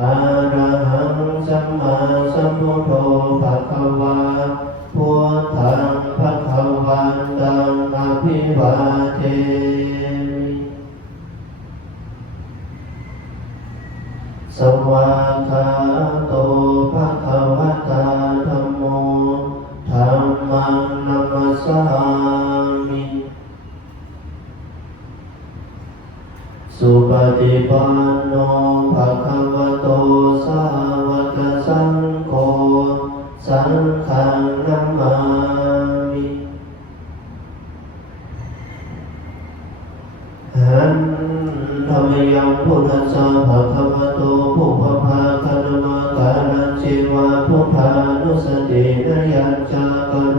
อะระหังสัมมาสัมพุทโธภะคะวาพุทธังภะคะวันตังอภิวาเทมิสวากขาโตภะคะวะตาธัมโมธัมมังนัมมัสสามิสุปฏิปันโนภะคะวะโตสาวกสังโฆสังฆังนัมมามิหันธรรมยังพุทธัสสะภะคะวะโตภุพพาคะนะมะกาลังจิวะพุทธานุสตินะยัญจากโร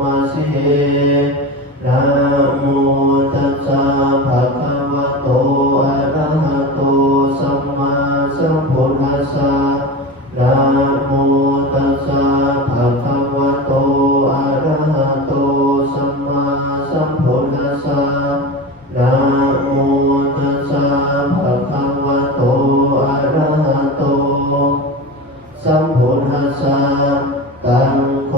มาสินะโมตัสสะภะคะวะโตอะระหะโตสัมมาสัมพุทธัสสะนะโมตัสสะภะคะวะโตอะระหะโตสัมมาสัมพุทธัสสะนะโมตัสสะภะคะวะโตอะระหะโตสัมพุทธัสสะตังโฆ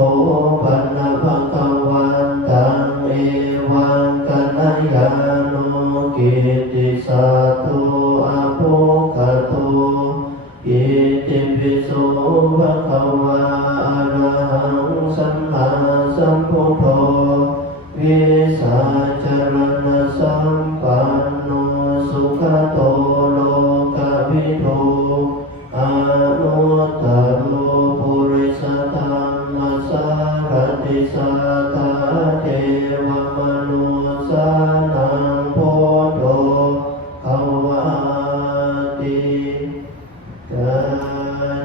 ปันนะภะคะวันตังเอวังกัลยาโนกิตติสัตโตอะโภคโตอิติปิโสภะคะวะอะระหังสัมมาสัมพุทโธวิสัจรณสัมปันโนสุขโตโลกวิทูอนุตตโรปุริสธัมมัสสารติสัทธาเทวมนุสสานังโพธิโตภวติกา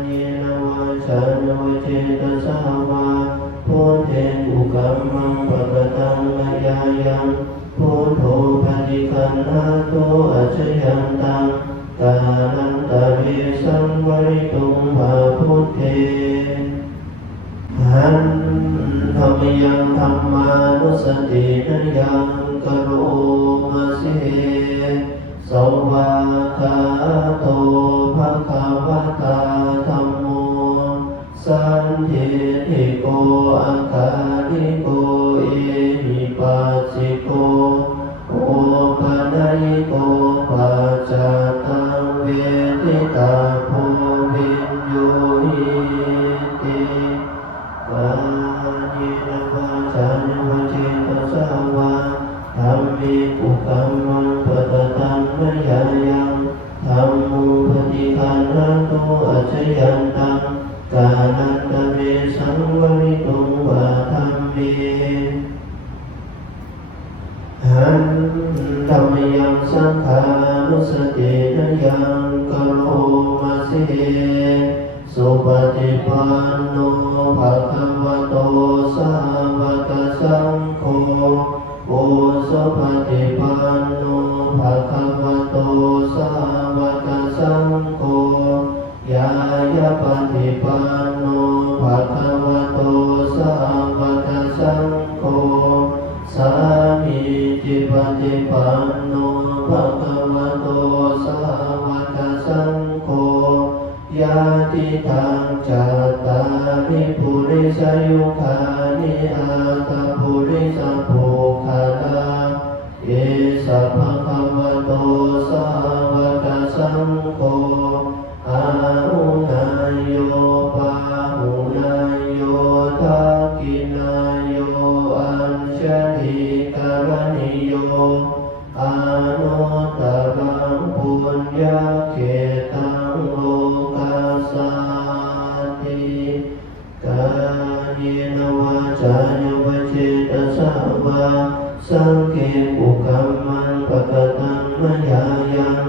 ยนวาจานวเจตสาวาพุทเทกุกัมมังปะกตังมยายังพุทโธปฏิคันหาโตอัจฉยันตังกาลันตะเวสังวริตุงภาพุทเทหันธรรมยังธัมมานุสตินะยังกโรมาสิสวากขาโตภะคะวะตาธัมโมสันทิฏโกอาคาลิโกเอหิปัสสิโกโอปนัยโกปัจจตังเวทิตาโพวินโยหิติกายนวาจานวเจตสาวาธัมมิกุกัมมังปะกตังมยายังธัมโมปฏิคันหาโตอัจฉยันตังกาลันตะเวสังวริตุงวาธัมเมหันธรรมยังสังขานุสตินะยังกโรมาสิสุปฏิปันโนภะคะวะโตสาวกสังโฆโอสุปฏิปันโนภะคะวะโตสาวกสังโฆยายะปฏิปันโนภะคะวะโตสาวกสังโฆสามีจิปฏิปันโนภะคะวะโตสาวกสังโฆญาติทังจัตตาริปุริสยุคานิอาตปุริสภูคาลาเอสะภะคะวะโตสาวกสังโฆอาหุนายโยปาหุนายโยทักขินายโยอัญชลีกรณิโยอนุตตรังปุญญเขตังโลกัสสติกายนวาจานวเจตสาวาสังเกกุกัมมังปะกตังมยายัง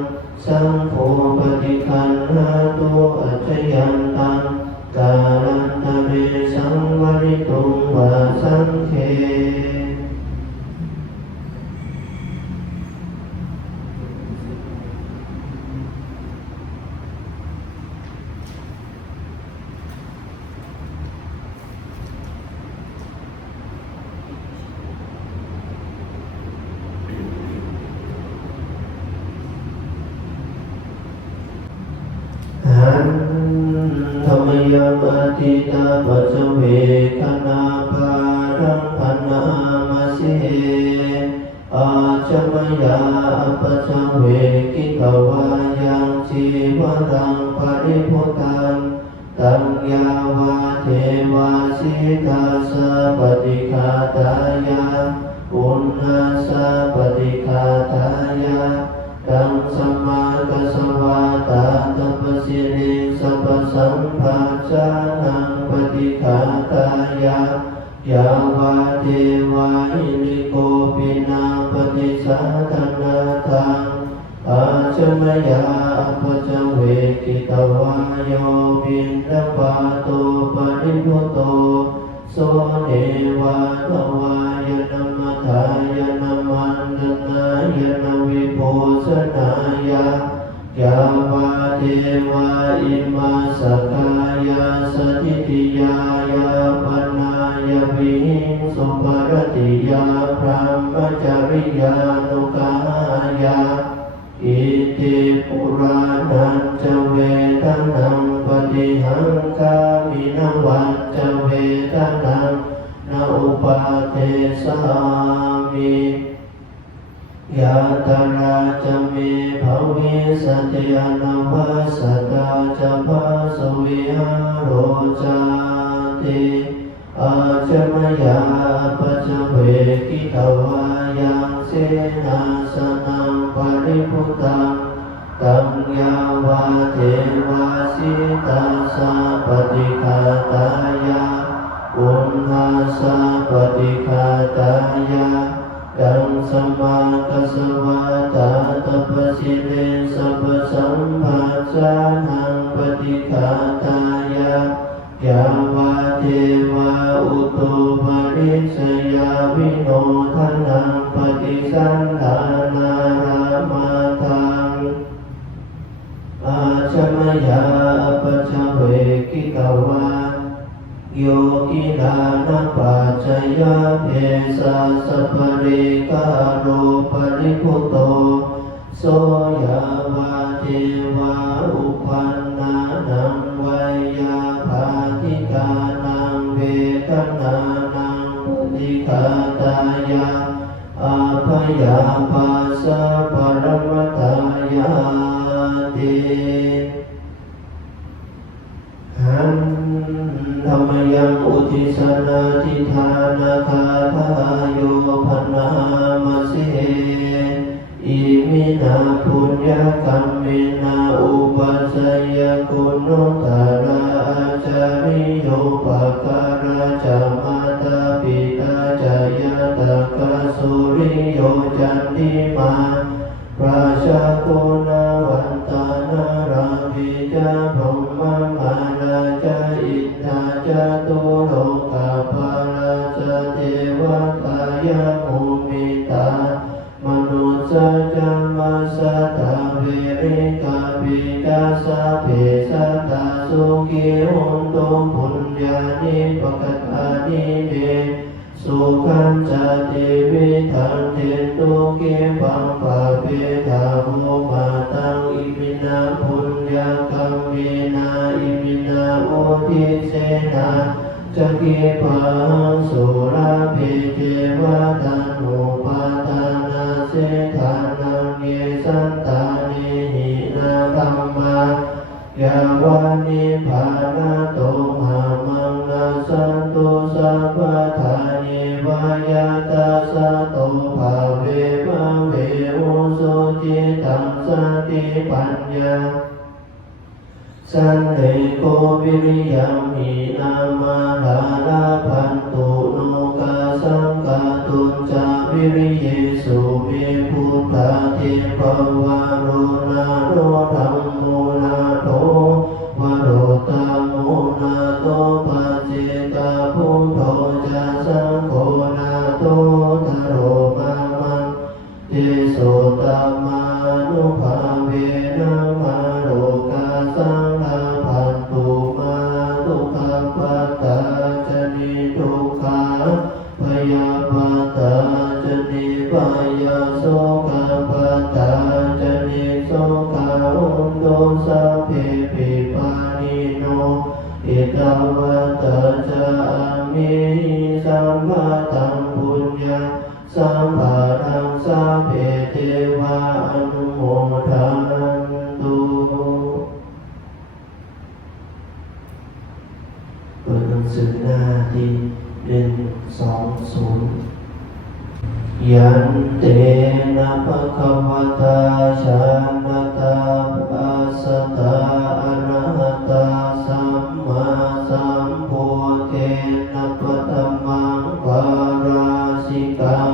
สังโฆปฏิคันหาโตอัจฉยันตังกาลันตะเวสังวริตุงวาสังเขหั หันธรรมยังอติตาปัจเวคนาภารังพนามาเสอาจมยาปัจเวกิกวายังจีวรังปริพุตังตัญญาวาเทวาสิกาสะปฏิฆาตายาปุณณาสะปฏิฆาตายาตังสัมมากัสสวาตาตัปสิริสัพพสัมภาจานังปฏิฆาตายายาวาเทวาหิริโกปินาปฏิสัทนาทังอาจมยาปัจเวกิตวาโยปินทปาโตปริพุโตโสเนวาทวายนามัทายนามันนายนาวิโภชนายายาวาเทวาอิมาสกายาสถิติยายาปนายวิหิงสุปรติยาพรหมจริยานุกายาอิติปุรานันจเวทนังปฏิหังคามินวัจจเวทนังนาอุปาเทสามิยาตราจะเมภวิสัจยานวัสตาจะภาสวิหารโรจาติอาจมยาปัจเวกิตวายังเสนาสนังปริพุตังตัญญาวาเทวาสิตาสะปฏิฆาตายาปุณณาสะปฏิฆาตายาตังสัมมากัสสวะตาตัปสิเรสัพพสัมภาจานังปฏิฆาตายายาวาเทวาอุตุปริสยาวิโนทนังปฏิสันทานารามาทังอาจมยาปัจเวกิกวาโยกิลานะปัจจยเพสะสัพพะเรกาโรปริพุโตโสยาวาเทวาอุปันนานังไวยาภาติกานังเวทนานังปฏิฆาตายาอาภยาภาสะปรมตายาติหันธรรมยังอุทิสนาทิธานาคาทายโยพนามาเสอิมินาปุญญกรรมินาอุปัสสยกุณุตระอาจาริโยปการะจามาตาปิตาจายตากะสุริโยจันติมาราชาโกนาวันตานารามิจาพรหมมาราชาอินทาจาตุโลกาภาราชาเทวตายามุมิตามนุสจามาสัตตาเวริกาปิกาสะเพสัตตาสุขิหุนตุปุญญานิปกตานิเมสุขันจติวิทังเทตุเกปังปะเปทาโมมาตังอิมินาปุญญกรรมินาอิมินาอุทิเสนาจักขิปังสุราเพเทวตานุปาทานาเสธานังเยสันตานิหินาธัมมายาวานิภาณโตมหามังนาสันตุสัพพทานิวายาตาสะโตภาเวภาเวอุสุจิตังสันติปัญญาสันเลโกวิริยังหินามาลาลาพันตุโนกาสังกาตุนจาวิริเยสุเมพุทธาเทภวาโรนาโรธัมโมนาโตวโรตโมนาโตปัจเจกาพุทโธจาสังโฆนาโตทโรมามังเตโสตมานุภาเวนะมาโรกาสังฆาพันตุมาทุกขปัตตาจนิทุกขาพยาปัตตาจนิพยาโสกปัตตาจนิโสกาอุนโตสัพเพปิปา วัตตาจามิสัมมาตังปุญญาสัมปะทังสัพเพเทวาอนุโมทันตุเปิดหนังสือหน้าที่120ยันเตนะภะคะวะตาชานตาปัสสตาอะระหะตาสัมมาสัมพุทเทนะปัตตมังปาราสิกัง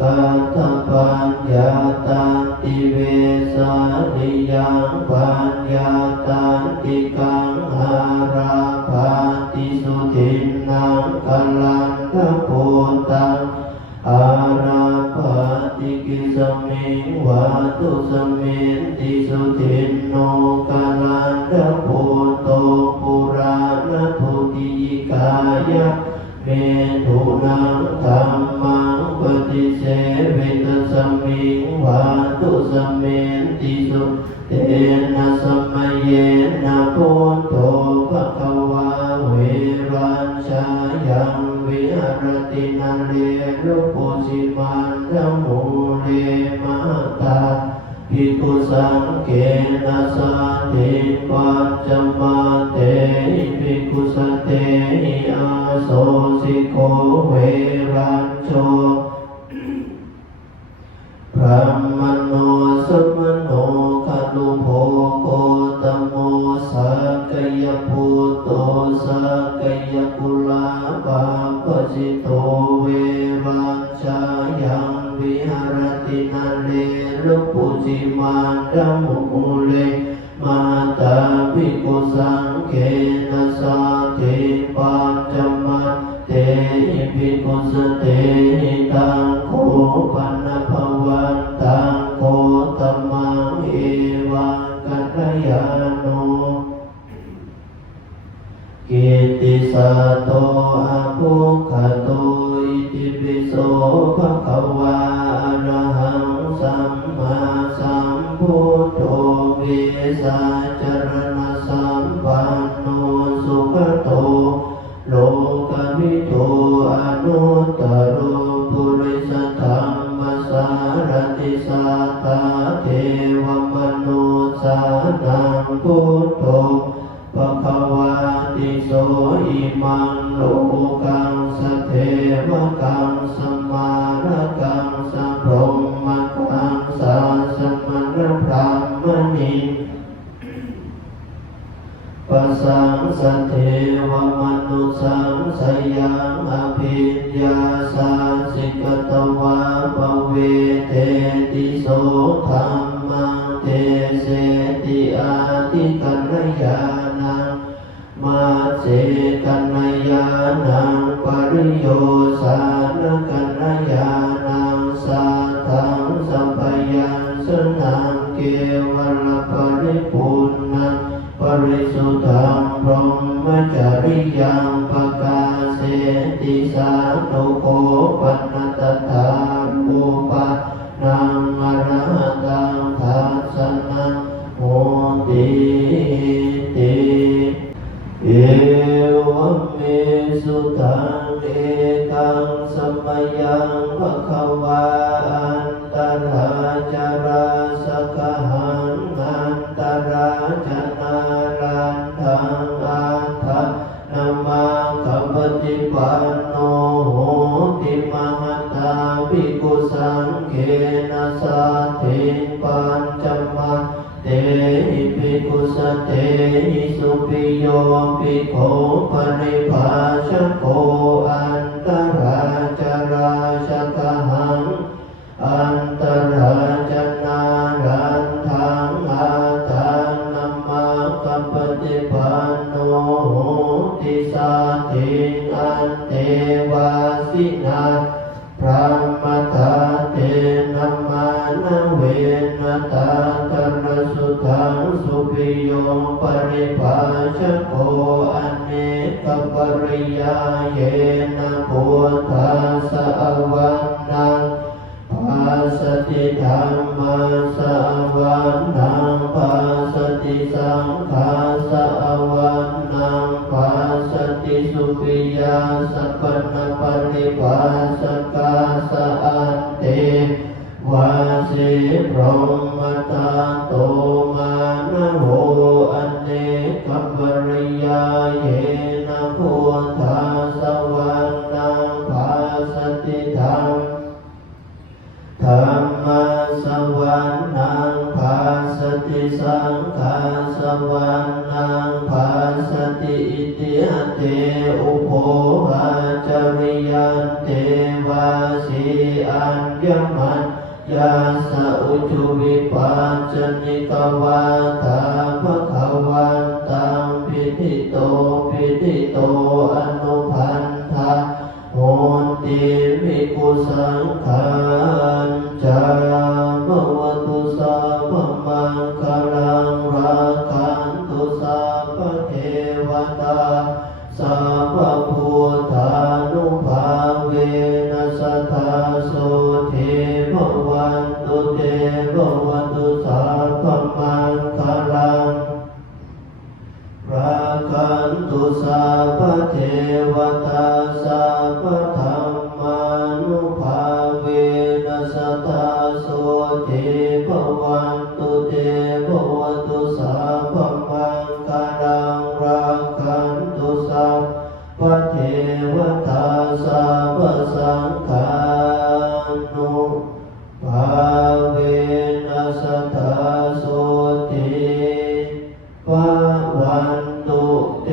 กัตถปัญญาตันติเวสานิยังปัญญาตันติกังหาราภาติสุทินนังกัลลันทโพตังอาราภาติกิสมิงวาตุสมิงติสุทินโนกัลลันทโพโตปุราณทุติยิกายะเมถุนังธัมมังปฏิเสวิตสมิงวาตุสมิงติสุเตนะสมัยเยนะพุทโธภคะวาเวรัญชายังวิหารตินาเลรุปุสิมันธมุเลมะตาภิกขุสังเกนะสาธิปัจจมาเตภิกขุสเตหิอาโสสิโกเวรัญโชพระมโนสัมมโนคัลลุโภโคตโมสักกยพุตโตสักกยกุลาภาปจิตโตเวรัญชายังวิหารตินาเลรุปุจิมันธมุเลมาตาภิกขุสังเกนะสาธิปัจจมัตเตภิกขุสเตหิตังโคปันนภวันตังโคตมังเอวังกัตถยาโนกิตติสัตโตอะภุคโตอิติปิโสภะคะวาอะระหังสัมมาสัมพุทโธเวสาจรณะสัมปันโนสุขโตโลกวิโตอนุตตโรปุริสธรรมสารติสัตตาเทวมนุสานังพุทโธภคะวาติโสอิมังโลกังสเทวกังสมารกังสพรหมกังสาสมณพรหมณิปัสสังสเทวมนุสังสยังอภิญญาสัสสิกตวาปเวเทติโสธัมมังเทเสติอาทิกัลยาณังมาเสกัลยาณังปริโยสานกัลยาณังสัทธังสัพพยัญชนะเกวลปริปุณณังปริสุทธังพรหมจริยังปกาเสติสานุโกปันตถาอุปะนังอรหัตังทัสสนังโหติติเอวเมสุตังเอกังสมยังภะคะวาอันตราจาราสกหังอันตราจนารันทังอัตถะนามาคัมปติปันโนโหติมหัตตาภิกขุสังเกนะสาธิปัญจมัตเตหิภิกขุสเตหิสุปิโยภิกขุปริภาชโกอันตราจาราสกหังอันตราจนารันทังอาทันนามาคัมปติปันโนโหติสาธิอันเทวาสินาพระมตาเตนะมานะเวนะตาตระสุทังสุปิโยปริภาชโกอเนกปริยาเยนะพุทธัสสะวันนังภาสติธัมมัสสะวันนังภาสติสังฆัสสะวันนังภาส ปิยาสัพพนปริภาสกาสะอันเตวาสิพรหมตาโตมานะโหอันเนกัปปริยาเยนะพุทธาสวรรณังภาสติธรรมธัมมาสวรรณังภาสติสังฆาสวรรณังภาสติอิติหเตอุโภหาจริยันเตวาสีอัญญมัญญาสะอุจุวิปัสสนิกวาทาภคะวันตังปิติโตปิติโตอนุพันธะโหติภิกขุสังฆัญจาภวตุสัพพมังคลังราคันตุสัพพเทวตาสัพพพุทธานุภาเวนัสสทธาโสเทภวันตุเตภวันตุสัพพมังคลังราคันตุสัพพเทวตาสัพพธัมมานุภาเวนัสสทธาโสเทภวันตุเตภวันตุสัพพมังคลังราคันตุสัพพเทวตาสัพพสังฆานุภาเวนัสสทธาโสติภวันตุเต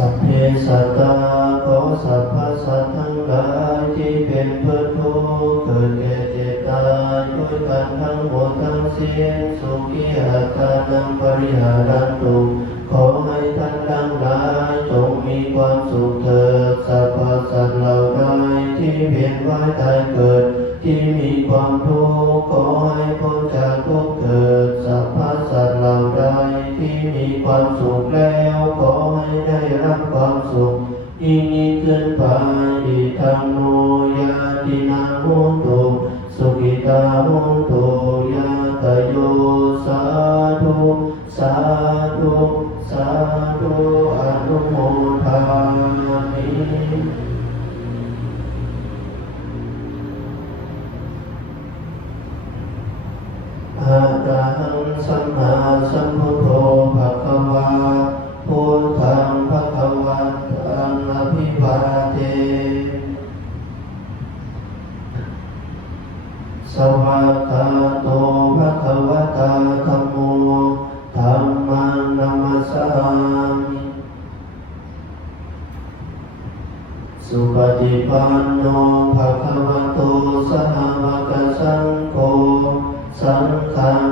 สัพเพสัตตาขอสัพพสัตว์ทั้งหลายที่เป็นเพื่อนทุกข์เกิดแก่เจ็บตายด้วยกันทั้งหมดทั้งสิ้นสุขีอัตตานังปริหารันตุขอให้ท่านทั้งหลายจงมีความสุขเถิดสัพพสัตว์เหล่าใดที่เวียนว่ายตายเกิดที่มีความทุกข์ขอให้พ้นจากทุกข์เถิดสัพพสัตว์เหล่าใดที่มีความสุขแล้วขอให้ได้รับความสุขยิ่งขึ้นไปอิทังโนยาตินาโหตุสุขิตาโหตุยาตโยสาธุสาธุสาธุอนุโมทามิอะระหังสัมมาสัมพุทโธภะคะวาพุทธังภะคะวันตังอะภิวาเทสวากขาโตภะคะวะตาธัมโมธัมมังนัมมัสสามิสุปฏิปันโนภะคะวะโตสหวกสังโฆสังฆัง